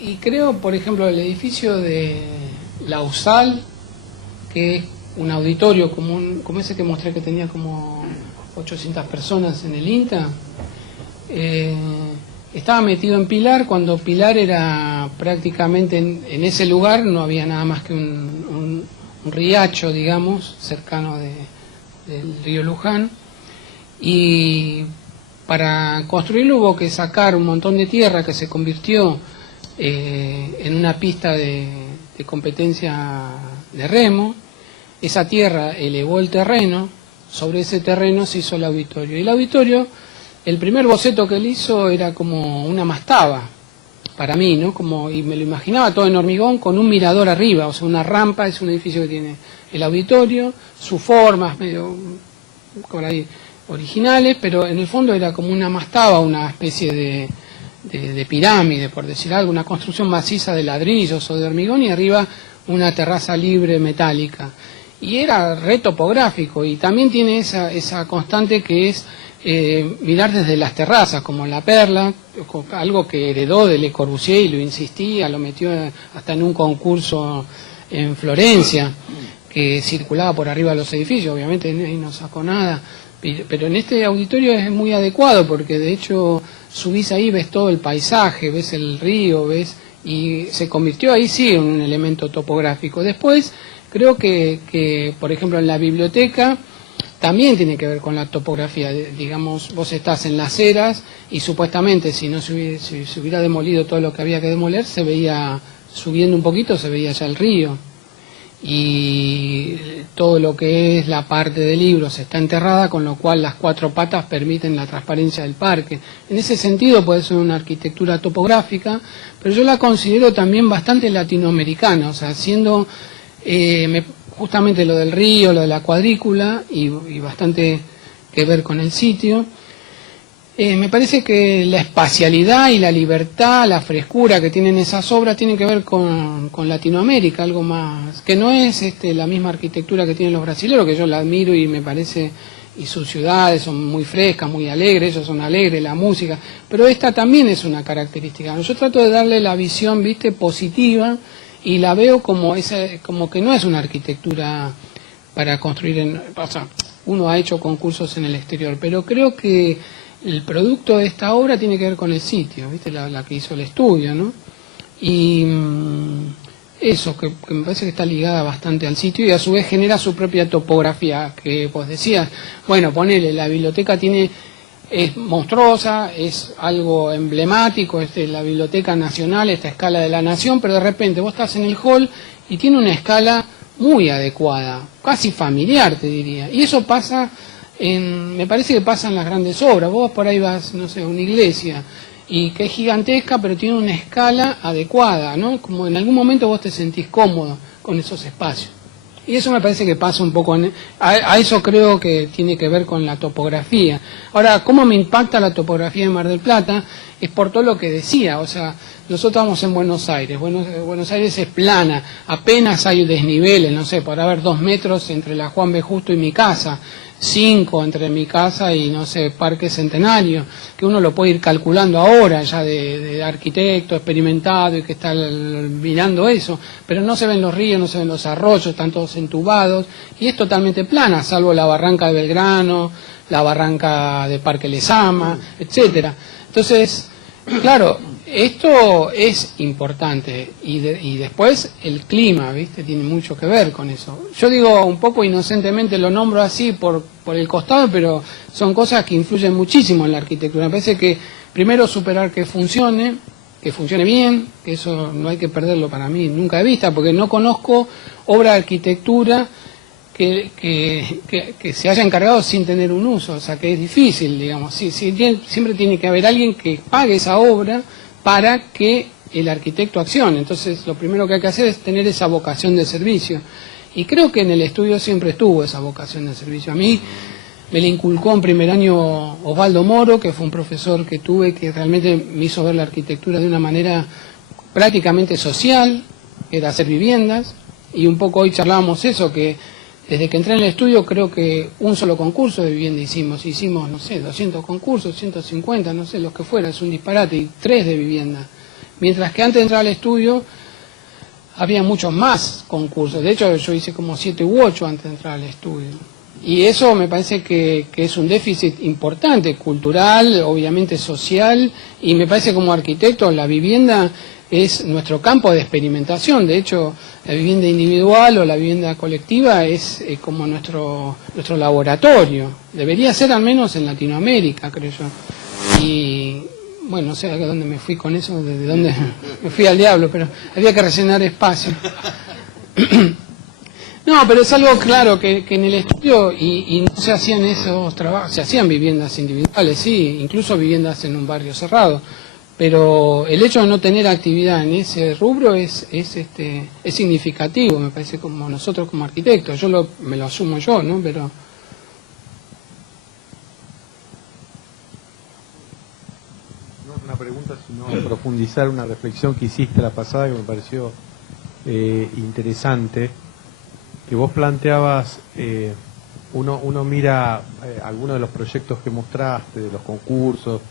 Y creo, por ejemplo, el edificio de la USAL, que es un auditorio como ese que mostré que tenía como 800 personas en el INTA, estaba metido en Pilar cuando Pilar era prácticamente en ese lugar, no había nada más que un riacho, digamos, cercano del río Luján, y para construirlo hubo que sacar un montón de tierra que se convirtió en una pista de competencia de remo. Esa tierra elevó el terreno, sobre ese terreno se hizo el auditorio. Y el auditorio, el primer boceto que él hizo era como una mastaba, para mí, ¿no? Y me lo imaginaba todo en hormigón con un mirador arriba, o sea, una rampa, es un edificio que tiene el auditorio, sus formas medio por ahí originales, pero en el fondo era como una mastaba, una especie de pirámide, por decir algo, una construcción maciza de ladrillos o de hormigón y arriba una terraza libre metálica. Y era re topográfico y también tiene esa constante que es mirar desde las terrazas, como La Perla, algo que heredó de Le Corbusier y lo insistía, lo metió hasta en un concurso en Florencia, que circulaba por arriba de los edificios, obviamente ahí no sacó nada. Pero en este auditorio es muy adecuado porque de hecho subís ahí, ves todo el paisaje, ves el río, y se convirtió ahí sí en un elemento topográfico. Después creo que por ejemplo en la biblioteca también tiene que ver con la topografía, digamos, vos estás en Las Heras y supuestamente si se hubiera demolido todo lo que había que demoler, se veía, subiendo un poquito, se veía ya el río. Y todo lo que es la parte de libros está enterrada, con lo cual las cuatro patas permiten la transparencia del parque. En ese sentido puede ser una arquitectura topográfica, pero yo la considero también bastante latinoamericana, o sea, siendo justamente lo del río, lo de la cuadrícula y bastante que ver con el sitio. Me parece que la espacialidad y la libertad, la frescura que tienen esas obras tienen que ver con Latinoamérica, algo más, que no es la misma arquitectura que tienen los brasileños, que yo la admiro y me parece, y sus ciudades son muy frescas, muy alegres, ellos son alegres, la música, pero esta también es una característica. Yo trato de darle la visión, viste, positiva, y la veo como que no es una arquitectura para construir o sea, uno ha hecho concursos en el exterior, pero creo que el producto de esta obra tiene que ver con el sitio, ¿viste? La que hizo el estudio, ¿no? Y eso, que me parece que está ligada bastante al sitio y a su vez genera su propia topografía, que vos decías, bueno, ponele, la biblioteca es monstruosa, es algo emblemático, la Biblioteca Nacional, esta escala de la Nación, pero de repente vos estás en el hall y tiene una escala muy adecuada, casi familiar, te diría. Y eso pasa me parece que pasa en las grandes obras. Vos por ahí vas, no sé, a una iglesia y que es gigantesca pero tiene una escala adecuada, ¿no? Como en algún momento vos te sentís cómodo con esos espacios. Y eso me parece que pasa un poco, a eso creo que tiene que ver con la topografía. Ahora, ¿cómo me impacta la topografía de Mar del Plata? Es por todo lo que decía, o sea, nosotros estamos en Buenos Aires, Buenos Aires es plana, apenas hay desniveles, no sé, podrá haber 2 metros entre la Juan B. Justo y mi casa, 5 entre mi casa y, no sé, Parque Centenario, que uno lo puede ir calculando ahora ya de arquitecto experimentado y que está mirando eso, pero no se ven los ríos, no se ven los arroyos, están todos entubados y es totalmente plana, salvo la barranca de Belgrano, la barranca de Parque Lezama, etcétera. Entonces, claro, esto es importante y después el clima, ¿viste? Tiene mucho que ver con eso. Yo digo un poco inocentemente, lo nombro así por el costado, pero son cosas que influyen muchísimo en la arquitectura. Me parece que primero superar que funcione bien, que eso no hay que perderlo para mí nunca de vista, porque no conozco obra de arquitectura que se haya encargado sin tener un uso, o sea que es difícil, digamos. Siempre tiene que haber alguien que pague esa obra para que el arquitecto accione. Entonces lo primero que hay que hacer es tener esa vocación de servicio. Y creo que en el estudio siempre estuvo esa vocación de servicio. A mí me la inculcó en primer año Osvaldo Moro, que fue un profesor que tuve que realmente me hizo ver la arquitectura de una manera prácticamente social, que era hacer viviendas, y un poco hoy charlábamos eso, que desde que entré en el estudio creo que un solo concurso de vivienda hicimos, no sé, 200 concursos, 150, no sé, los que fuera, es un disparate, y 3 de vivienda. Mientras que antes de entrar al estudio había muchos más concursos. De hecho, yo hice como 7 u 8 antes de entrar al estudio. Y eso me parece que es un déficit importante, cultural, obviamente social, y me parece como arquitectos la vivienda es nuestro campo de experimentación. De hecho, la vivienda individual o la vivienda colectiva es como nuestro laboratorio. Debería ser al menos en Latinoamérica, creo yo. Y bueno, no sé a dónde me fui con eso, desde dónde me fui al diablo, pero había que rellenar espacio. No, pero es algo claro que en el estudio y no se hacían esos trabajos, se hacían viviendas individuales, sí, incluso viviendas en un barrio cerrado, pero el hecho de no tener actividad en ese rubro es significativo, me parece, como nosotros como arquitectos. Me lo asumo yo, ¿no? Pero no es una pregunta, sino profundizar una reflexión que hiciste la pasada que me pareció interesante. Que vos planteabas, uno mira algunos de los proyectos que mostraste, de los concursos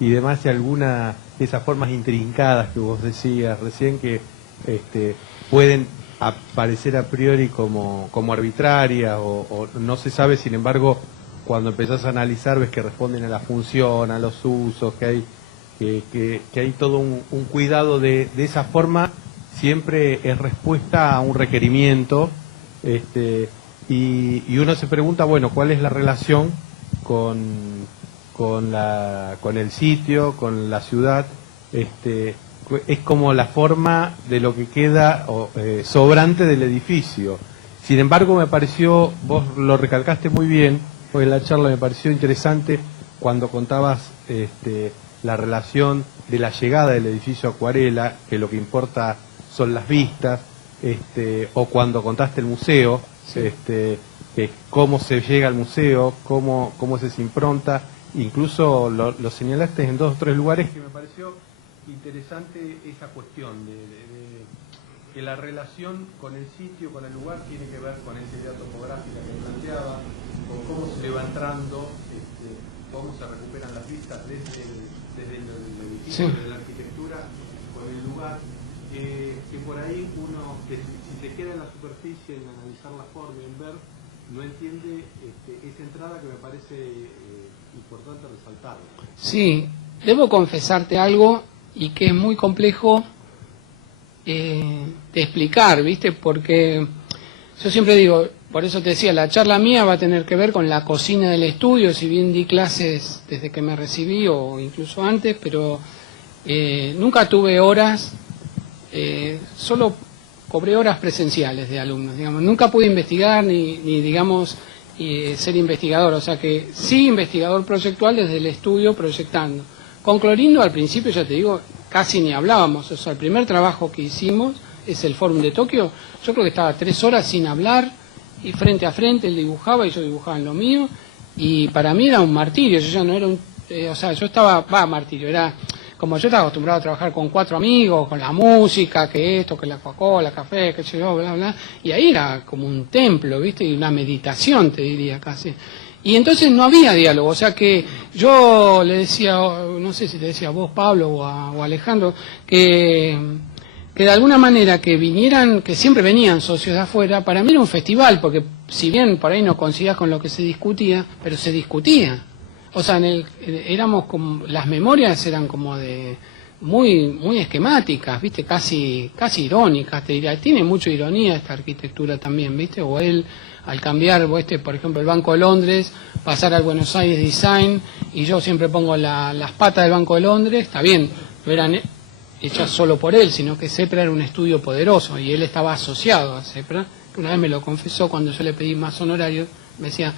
y demás, y alguna de esas formas intrincadas que vos decías recién que pueden aparecer a priori como arbitrarias o no se sabe, sin embargo, cuando empezás a analizar ves que responden a la función, a los usos, que hay todo un cuidado de esa forma, siempre es respuesta a un requerimiento. Y uno se pregunta, bueno, ¿cuál es la relación con el sitio, con la ciudad? Es como la forma de lo que queda sobrante del edificio. Sin embargo, me pareció, vos lo recalcaste muy bien, porque en la charla me pareció interesante cuando contabas la relación de la llegada del edificio Acuarela, que lo que importa son las vistas. O cuando contaste el museo, sí. Que cómo se llega al museo, cómo se impronta, incluso lo señalaste en 2 o 3 lugares que me pareció interesante esa cuestión de que la relación con el sitio, con el lugar, tiene que ver con esa idea topográfica que planteaba, con cómo se va entrando, cómo se recuperan las vistas desde el edificio, sí. Desde la arquitectura, con el lugar. Que por ahí uno, que si se queda en la superficie, en analizar la forma y en ver, no entiende esa entrada que me parece importante resaltar. Sí, debo confesarte algo y que es muy complejo de explicar, ¿viste? Porque yo siempre digo, por eso te decía, la charla mía va a tener que ver con la cocina del estudio, si bien di clases desde que me recibí o incluso antes, pero nunca tuve horas. Solo cobré horas presenciales de alumnos, digamos. Nunca pude investigar ni digamos, ser investigador, o sea que sí investigador proyectual desde el estudio proyectando. Con Clorindo al principio, ya te digo, casi ni hablábamos, o sea, el primer trabajo que hicimos es el Fórum de Tokio, yo creo que estaba 3 horas sin hablar, y frente a frente él dibujaba y yo dibujaba en lo mío, y para mí era un martirio, yo ya no era o sea, yo estaba, martirio, era... Como yo estaba acostumbrado a trabajar con 4 amigos, con la música, que esto, que la Coca-Cola, café, que yo, bla, bla, y ahí era como un templo, ¿viste? Y una meditación, te diría casi. Y entonces no había diálogo, o sea que yo le decía, no sé si le decía a vos, Pablo, o a Alejandro, que de alguna manera que vinieran, que siempre venían socios de afuera, para mí era un festival, porque si bien por ahí no coincidías con lo que se discutía, pero se discutía. O sea, éramos como, las memorias eran como de muy esquemáticas, ¿viste? Casi irónicas, te diría. Tiene mucha ironía esta arquitectura también, ¿viste? O él, al cambiar, por ejemplo, el Banco de Londres, pasar al Buenos Aires Design, y yo siempre pongo las patas del Banco de Londres, está bien, no eran hechas solo por él, sino que CEPRA era un estudio poderoso, y él estaba asociado a CEPRA, que una vez me lo confesó cuando yo le pedí más honorarios, me decía...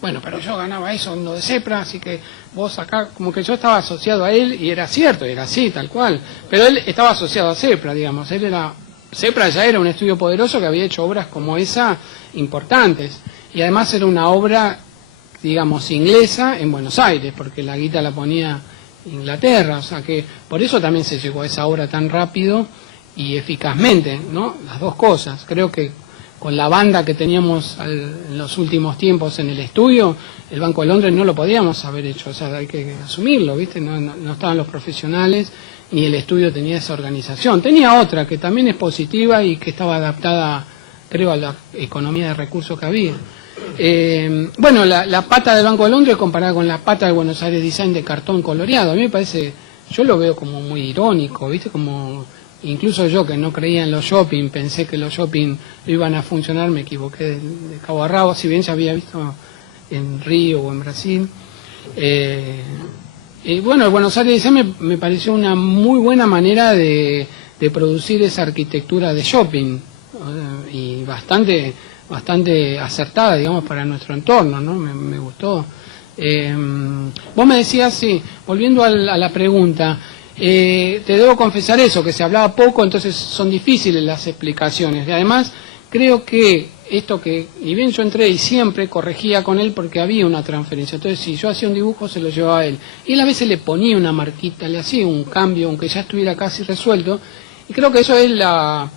Bueno, pero yo ganaba eso en lo de CEPRA, así que vos acá, como que yo estaba asociado a él, y era cierto, era así, tal cual. Pero él estaba asociado a CEPRA, digamos. CEPRA ya era un estudio poderoso que había hecho obras como esa importantes. Y además era una obra, digamos, inglesa en Buenos Aires, porque la guita la ponía Inglaterra. O sea que por eso también se llegó a esa obra tan rápido y eficazmente, ¿no? Las dos cosas. Creo que con la banda que teníamos en los últimos tiempos en el estudio, el Banco de Londres no lo podíamos haber hecho, o sea, hay que asumirlo, ¿viste? No estaban los profesionales ni el estudio tenía esa organización. Tenía otra que también es positiva y que estaba adaptada, creo, a la economía de recursos que había. Bueno, la pata del Banco de Londres comparada con la pata de Buenos Aires Design de cartón coloreado, a mí me parece, yo lo veo como muy irónico, ¿viste? Como, incluso yo que no creía en los shopping, pensé que los shopping iban a funcionar, me equivoqué de cabo a rabo, si bien ya había visto en Río o en Brasil. Bueno, el Buenos Aires Design me pareció una muy buena manera de producir esa arquitectura de shopping, y bastante acertada, digamos, para nuestro entorno, ¿no? Me gustó. Vos me decías, sí, volviendo a la pregunta, te debo confesar eso, que se hablaba poco, entonces son difíciles las explicaciones. Y además, creo que esto que, y bien yo entré y siempre corregía con él porque había una transferencia. Entonces, si yo hacía un dibujo, se lo llevaba a él. Y él a veces le ponía una marquita, le hacía un cambio, aunque ya estuviera casi resuelto. Y creo que eso es la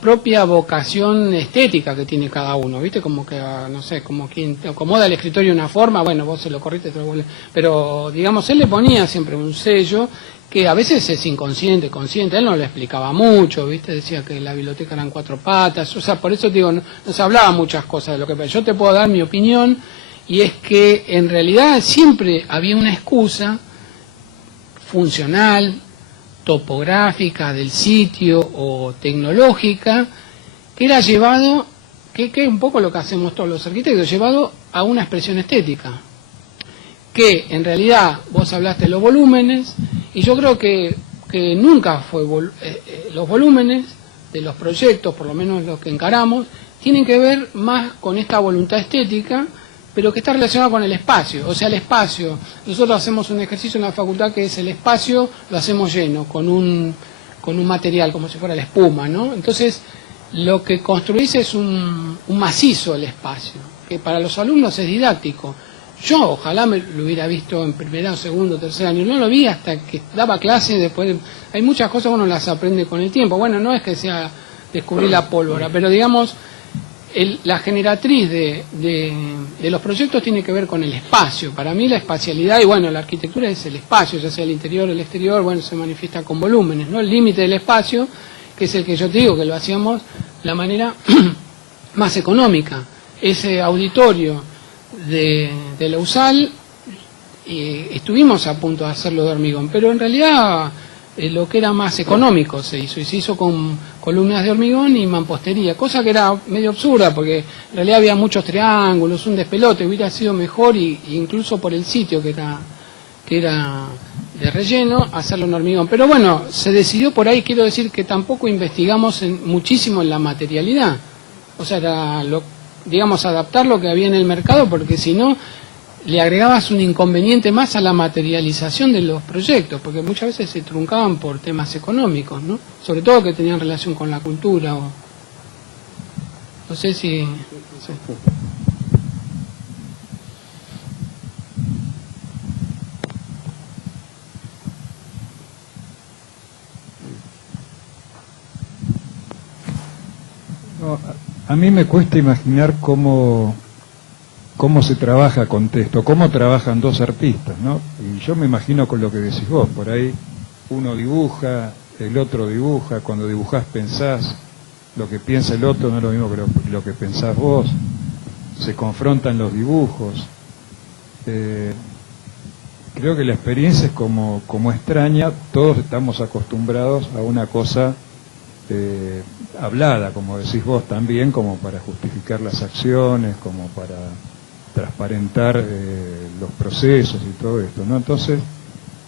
propia vocación estética que tiene cada uno, ¿viste? Como que, no sé, como quien te acomoda el escritorio de una forma, bueno, vos se lo corriste, te lo volvés. Pero, digamos, él le ponía siempre un sello que a veces es inconsciente, consciente, él no le explicaba mucho, ¿viste? Decía que la biblioteca eran 4 patas, o sea, por eso te digo, no se hablaba muchas cosas de lo que... Yo te puedo dar mi opinión, y es que en realidad siempre había una excusa funcional, topográfica del sitio o tecnológica, que era llevado, que es un poco lo que hacemos todos los arquitectos, llevado a una expresión estética, que en realidad vos hablaste de los volúmenes, y yo creo que nunca fue los volúmenes de los proyectos, por lo menos los que encaramos, tienen que ver más con esta voluntad estética, pero que está relacionado con el espacio. O sea, el espacio, nosotros hacemos un ejercicio en la facultad que es el espacio, lo hacemos lleno, con un material, como si fuera la espuma, ¿no? Entonces, lo que construís es un macizo el espacio, que para los alumnos es didáctico. Yo ojalá me lo hubiera visto en primero, segundo, tercer año, no lo vi hasta que daba clase, después hay muchas cosas que uno las aprende con el tiempo. Bueno, no es que sea descubrir la pólvora, pero digamos... La generatriz de los proyectos tiene que ver con el espacio. Para mí la espacialidad, y bueno, la arquitectura es el espacio, ya sea el interior o el exterior, bueno, se manifiesta con volúmenes, ¿no? El límite del espacio, que es el que yo te digo, que lo hacíamos de la manera más económica. Ese auditorio de la USAL, estuvimos a punto de hacerlo de hormigón, pero en realidad... lo que era más económico se hizo con columnas de hormigón y mampostería, cosa que era medio absurda porque en realidad había muchos triángulos, un despelote, hubiera sido mejor y incluso por el sitio que era de relleno, hacerlo en hormigón. Pero bueno, se decidió por ahí, quiero decir que tampoco investigamos muchísimo en la materialidad, o sea, era digamos, adaptar lo que había en el mercado, porque si no... le agregabas un inconveniente más a la materialización de los proyectos, porque muchas veces se truncaban por temas económicos, ¿no? Sobre todo que tenían relación con la cultura. No sé si... Sí. No, a mí me cuesta imaginar cómo se trabaja con texto, cómo trabajan dos artistas, ¿no? Y yo me imagino con lo que decís vos, por ahí uno dibuja, el otro dibuja, cuando dibujás pensás, lo que piensa el otro no es lo mismo que lo que pensás vos, se confrontan los dibujos. Creo que la experiencia es como extraña, todos estamos acostumbrados a una cosa hablada, como decís vos también, como para justificar las acciones, como para transparentar los procesos y todo esto, ¿no? Entonces,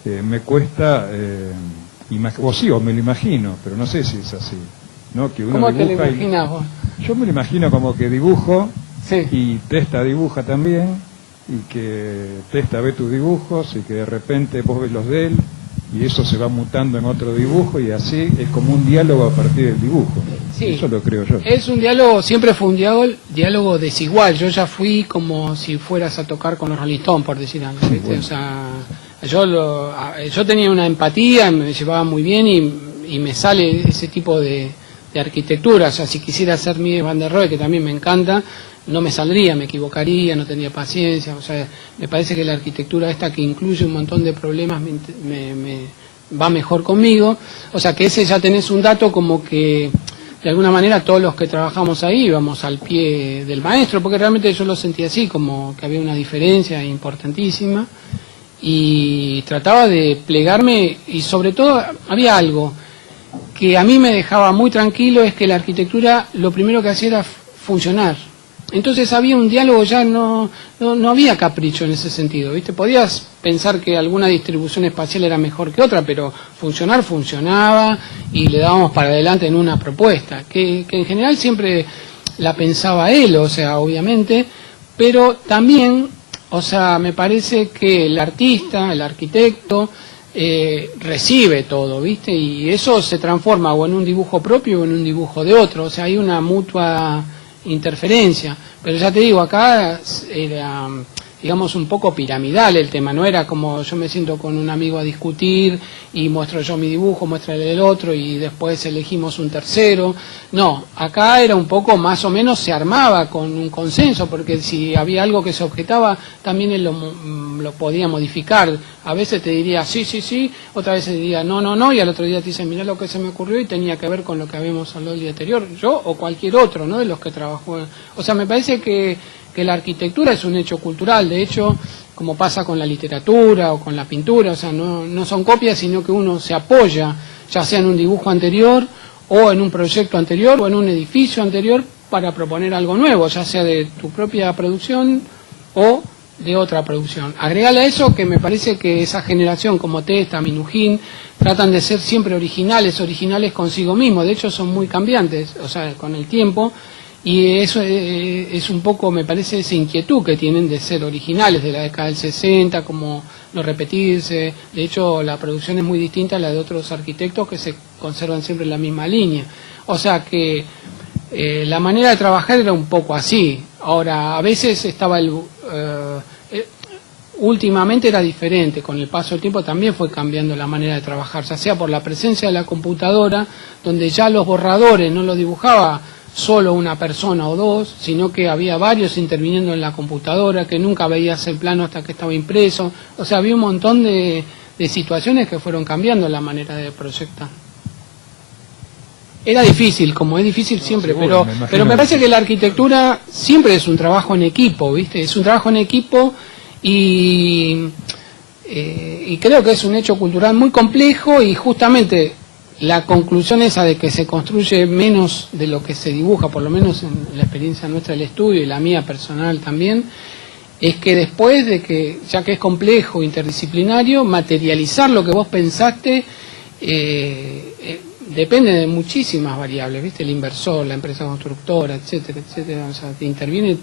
me cuesta, o me lo imagino, pero no sé si es así, ¿no? Que uno ¿Cómo te lo dibuja imaginas vos? Yo me lo imagino como que dibujo, Sí. y Testa dibuja también, y que Testa ve tus dibujos, y que de repente vos ves los de él, y eso se va mutando en otro dibujo, y así es como un diálogo a partir del dibujo. Sí, eso lo creo yo. Es un diálogo, siempre fue un diálogo desigual. Yo ya fui como si fueras a tocar con los Rolling Stones, por decir algo, ¿viste? Bueno. O sea, yo tenía una empatía, me llevaba muy bien y me sale ese tipo de arquitectura. O sea, si quisiera hacer Mies van der Rohe, que también me encanta, no me saldría, me equivocaría, no tendría paciencia. O sea, me parece que la arquitectura esta que incluye un montón de problemas me va mejor conmigo. O sea que ese ya tenés un dato como que de alguna manera todos los que trabajamos ahí íbamos al pie del maestro, porque realmente yo lo sentí así, como que había una diferencia importantísima, y trataba de plegarme, y sobre todo había algo que a mí me dejaba muy tranquilo, es que la arquitectura lo primero que hacía era funcionar. Entonces había un diálogo, ya no había capricho en ese sentido, ¿viste? Podías pensar que alguna distribución espacial era mejor que otra, pero funcionaba y le dábamos para adelante en una propuesta, que en general siempre la pensaba él, o sea, obviamente, pero también, o sea, me parece que el artista, el arquitecto, recibe todo, ¿viste? Y eso se transforma o en un dibujo propio o en un dibujo de otro, o sea, hay una mutua interferencia, pero ya te digo, acá era, digamos, un poco piramidal el tema, no era como yo me siento con un amigo a discutir y muestro yo mi dibujo, muestra el otro y después elegimos un tercero. No, acá era un poco más o menos, se armaba con un consenso, porque si había algo que se objetaba, también él lo podía modificar. A veces te diría sí, otra vez te diría no, y al otro día te dice mirá lo que se me ocurrió y tenía que ver con lo que habíamos hablado el día anterior, yo o cualquier otro, ¿no?, de los que trabajó. O sea, me parece que la arquitectura es un hecho cultural, de hecho, como pasa con la literatura o con la pintura, o sea, no son copias, sino que uno se apoya, ya sea en un dibujo anterior, o en un proyecto anterior, o en un edificio anterior, para proponer algo nuevo, ya sea de tu propia producción o de otra producción. Agregale a eso que me parece que esa generación como Testa, Minujín, tratan de ser siempre originales consigo mismos, de hecho son muy cambiantes, o sea, con el tiempo, y eso es un poco, me parece, esa inquietud que tienen de ser originales, de la década del 60, como no repetirse. De hecho, la producción es muy distinta a la de otros arquitectos que se conservan siempre en la misma línea. O sea que la manera de trabajar era un poco así. Ahora, a veces estaba últimamente era diferente, con el paso del tiempo también fue cambiando la manera de trabajar, ya sea por la presencia de la computadora, donde ya los borradores no los dibujaba solo una persona o dos, sino que había varios interviniendo en la computadora, que nunca veías el plano hasta que estaba impreso. O sea, había un montón de situaciones que fueron cambiando la manera de proyectar. Era difícil, como es difícil siempre, seguro, pero me parece que la arquitectura siempre es un trabajo en equipo, ¿viste? Es un trabajo en equipo y creo que es un hecho cultural muy complejo, y justamente la conclusión esa de que se construye menos de lo que se dibuja, por lo menos en la experiencia nuestra del estudio y la mía personal también, es que después de que, ya que es complejo, interdisciplinario, materializar lo que vos pensaste depende de muchísimas variables, ¿viste? El inversor, la empresa constructora, etcétera, etcétera, o sea, te intervienen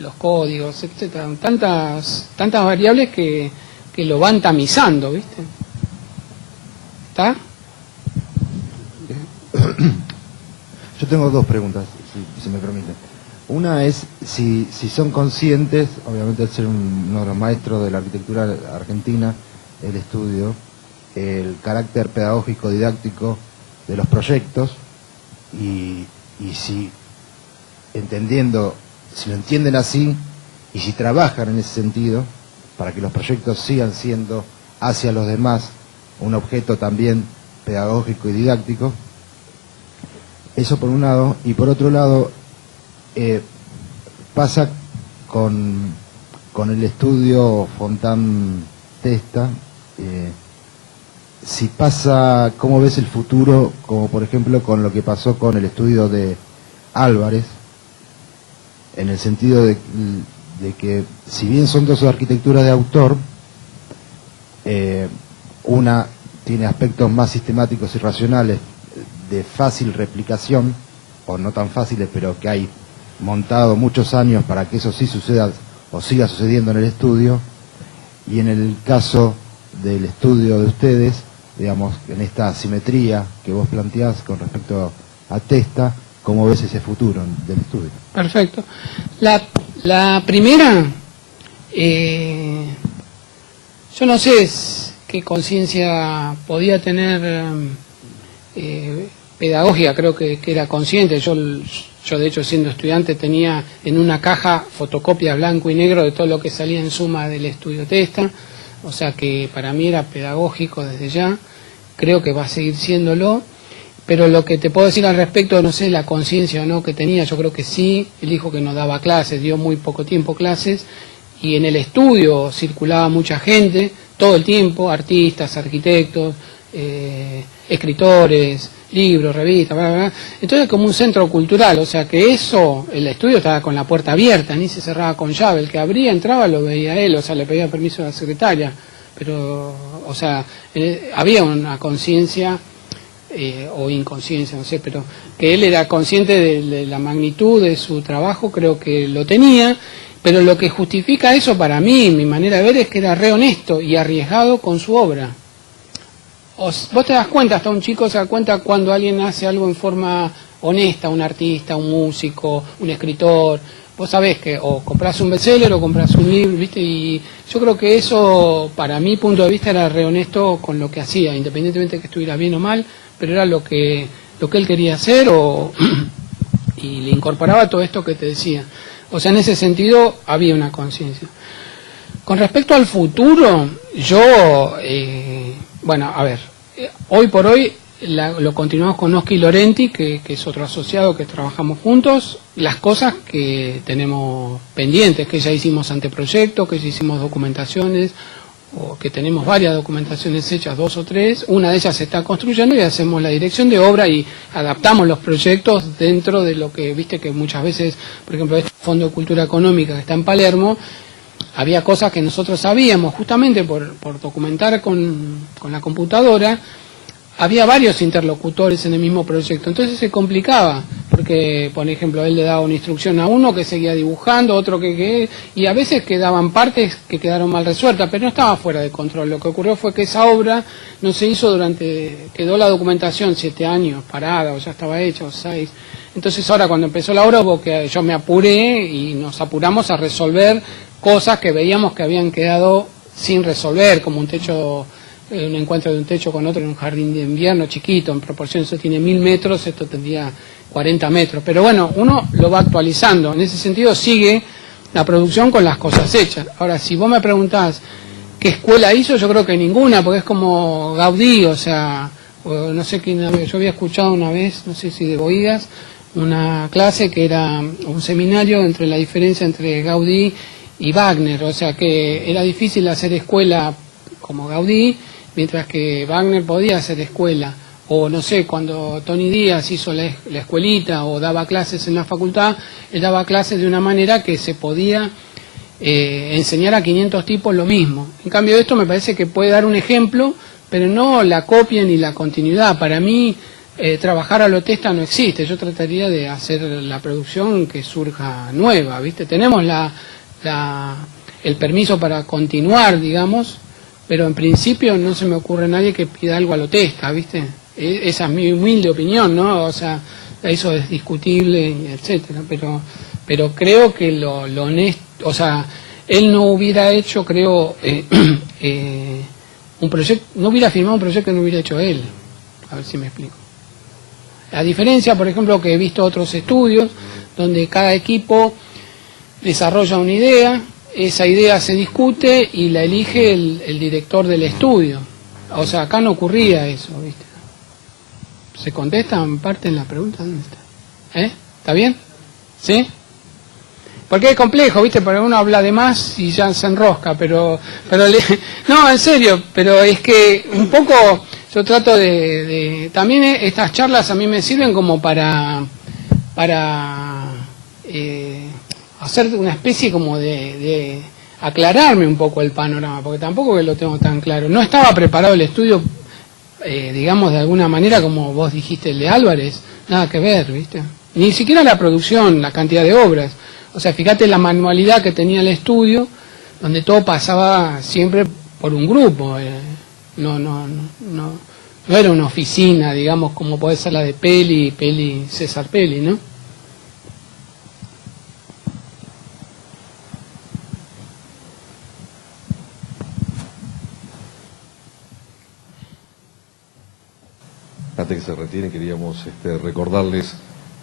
los códigos, etcétera, tantas variables que lo van tamizando, ¿viste? ¿Está? Yo tengo dos preguntas, si me permite. Una es si son conscientes, obviamente al ser uno de los maestros de la arquitectura argentina, el estudio, el carácter pedagógico didáctico de los proyectos, y si lo entienden así, y si trabajan en ese sentido, para que los proyectos sigan siendo hacia los demás un objeto también pedagógico y didáctico. Eso por un lado, y por otro lado, pasa con el estudio Fontán-Testa, si pasa, ¿cómo ves el futuro? Como por ejemplo con lo que pasó con el estudio de Álvarez, en el sentido de que si bien son dos arquitecturas de autor, una tiene aspectos más sistemáticos y racionales, de fácil replicación, o no tan fáciles, pero que hay montado muchos años para que eso sí suceda o siga sucediendo en el estudio, y en el caso del estudio de ustedes, digamos, en esta asimetría que vos planteás con respecto a Testa, ¿cómo ves ese futuro del estudio? Perfecto. La primera, yo no sé qué conciencia podía tener pedagógica, creo que era consciente. Yo de hecho siendo estudiante tenía en una caja fotocopias blanco y negro de todo lo que salía en suma del estudio Testa, o sea que para mí era pedagógico desde ya, creo que va a seguir siéndolo, pero lo que te puedo decir al respecto, no sé, la conciencia o no que tenía, yo creo que sí. Él dijo que no daba clases, dio muy poco tiempo clases, y en el estudio circulaba mucha gente, todo el tiempo, artistas, arquitectos, escritores, libros, revistas, bla, bla, bla. Entonces como un centro cultural, o sea que eso, el estudio estaba con la puerta abierta, ni se cerraba con llave, el que abría, entraba, lo veía él, o sea, le pedía permiso a la secretaria, pero, o sea, había una conciencia, o inconsciencia, no sé, pero que él era consciente de la magnitud de su trabajo, creo que lo tenía, pero lo que justifica eso para mí, mi manera de ver, es que era re honesto y arriesgado con su obra. Vos te das cuenta, hasta un chico se da cuenta cuando alguien hace algo en forma honesta, un artista, un músico, un escritor. Vos sabés que o comprás un bestseller o comprás un libro, ¿viste? Y yo creo que eso, para mi punto de vista, era re honesto con lo que hacía, independientemente de que estuviera bien o mal, pero era lo que él quería hacer y le incorporaba todo esto que te decía. O sea, en ese sentido había una conciencia. Con respecto al futuro, yo, bueno, a ver, hoy por hoy lo continuamos con Oski Lorenti, que es otro asociado que trabajamos juntos, las cosas que tenemos pendientes, que ya hicimos anteproyectos, que ya hicimos documentaciones, o que tenemos varias documentaciones hechas, 2 o 3, una de ellas se está construyendo y hacemos la dirección de obra y adaptamos los proyectos dentro de lo que, viste que muchas veces, por ejemplo, este Fondo de Cultura Económica que está en Palermo, había cosas que nosotros sabíamos, justamente por documentar con la computadora, había varios interlocutores en el mismo proyecto, entonces se complicaba, porque, por ejemplo, él le daba una instrucción a uno que seguía dibujando, otro que y a veces quedaban partes que quedaron mal resueltas, pero no estaba fuera de control. Lo que ocurrió fue que esa obra no se hizo quedó la documentación 7 años parada, o ya estaba hecha, o 6. Entonces ahora cuando empezó la obra hubo que yo me apuré y nos apuramos a resolver cosas que veíamos que habían quedado sin resolver, como un techo, un encuentro de un techo con otro en un jardín de invierno chiquito, en proporción, eso tiene 1000 metros, esto tendría 40 metros. Pero bueno, uno lo va actualizando, en ese sentido sigue la producción con las cosas hechas. Ahora, si vos me preguntás qué escuela hizo, yo creo que ninguna, porque es como Gaudí, o sea, no sé quién, yo había escuchado una vez, no sé si de Boigas, una clase que era un seminario entre la diferencia entre Gaudí y Wagner, o sea que era difícil hacer escuela como Gaudí, mientras que Wagner podía hacer escuela, o no sé, cuando Tony Díaz hizo la escuelita o daba clases en la facultad, él daba clases de una manera que se podía enseñar a 500 tipos lo mismo. En cambio esto me parece que puede dar un ejemplo, pero no la copia ni la continuidad. Para mí trabajar a lo testa no existe, yo trataría de hacer la producción que surja nueva, ¿viste? Tenemos el permiso para continuar, digamos, pero en principio no se me ocurre a nadie que pida algo a lo testa, ¿viste? Esa es mi humilde opinión, ¿no? O sea, eso es discutible, etcétera, pero creo que lo honesto, o sea, él no hubiera hecho, creo, un proyecto, no hubiera firmado un proyecto que no hubiera hecho él. A ver si me explico. La diferencia, por ejemplo, que he visto otros estudios donde cada equipo desarrolla una idea, esa idea se discute y la elige el director del estudio. O sea, acá no ocurría eso, ¿viste? ¿Se contestan parte en la pregunta? ¿Dónde está? ¿Está bien? ¿Sí? Porque es complejo, ¿viste? Porque uno habla de más y ya se enrosca, pero no, en serio, pero es que un poco yo trato también estas charlas a mí me sirven como para hacer una especie como de aclararme un poco el panorama, porque tampoco que lo tengo tan claro. No estaba preparado el estudio, digamos, de alguna manera, como vos dijiste, el de Álvarez, nada que ver, ¿viste? Ni siquiera la producción, la cantidad de obras. O sea, fíjate la manualidad que tenía el estudio, donde todo pasaba siempre por un grupo. No era una oficina, digamos, como puede ser la de César Pelli, ¿no? Antes que se retiren, queríamos recordarles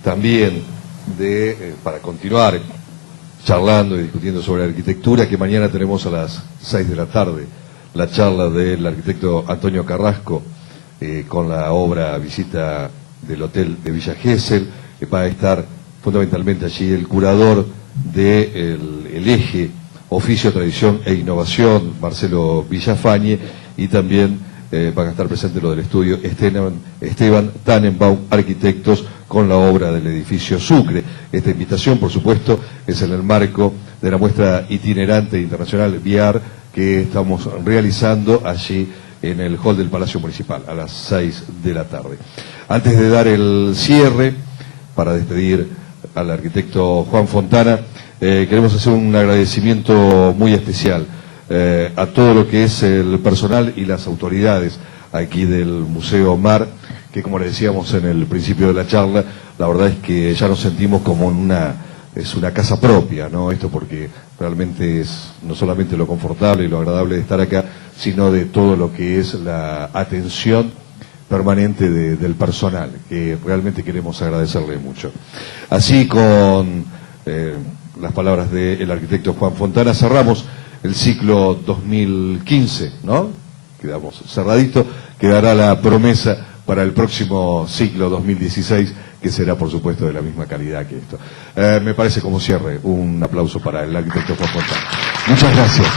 también para continuar charlando y discutiendo sobre arquitectura, que mañana tenemos a las 6 de la tarde la charla del arquitecto Antonio Carrasco, con la obra Visita del Hotel de Villa Gesell. Va a estar fundamentalmente allí el curador del eje Oficio, Tradición e Innovación, Marcelo Villafañe, y también van a estar presentes los del estudio Esteban Tannenbaum, arquitectos, con la obra del edificio Sucre. Esta invitación, por supuesto, es en el marco de la muestra itinerante internacional VR que estamos realizando allí en el hall del Palacio Municipal a las 6 de la tarde. Antes de dar el cierre, para despedir al arquitecto Juan Fontana, queremos hacer un agradecimiento muy especial a todo lo que es el personal y las autoridades aquí del Museo Mar, que, como le decíamos en el principio de la charla, la verdad es que ya nos sentimos como en una casa propia, ¿no? Esto porque realmente es no solamente lo confortable y lo agradable de estar acá, sino de todo lo que es la atención permanente del personal, que realmente queremos agradecerle mucho. Así, con las palabras del arquitecto Juan Fontana, cerramos el ciclo 2015, ¿no? Quedamos cerradito, quedará la promesa para el próximo ciclo 2016, que será, por supuesto, de la misma calidad que esto. Me parece, como cierre, un aplauso para el arquitecto Juan Fontana. Muchas gracias.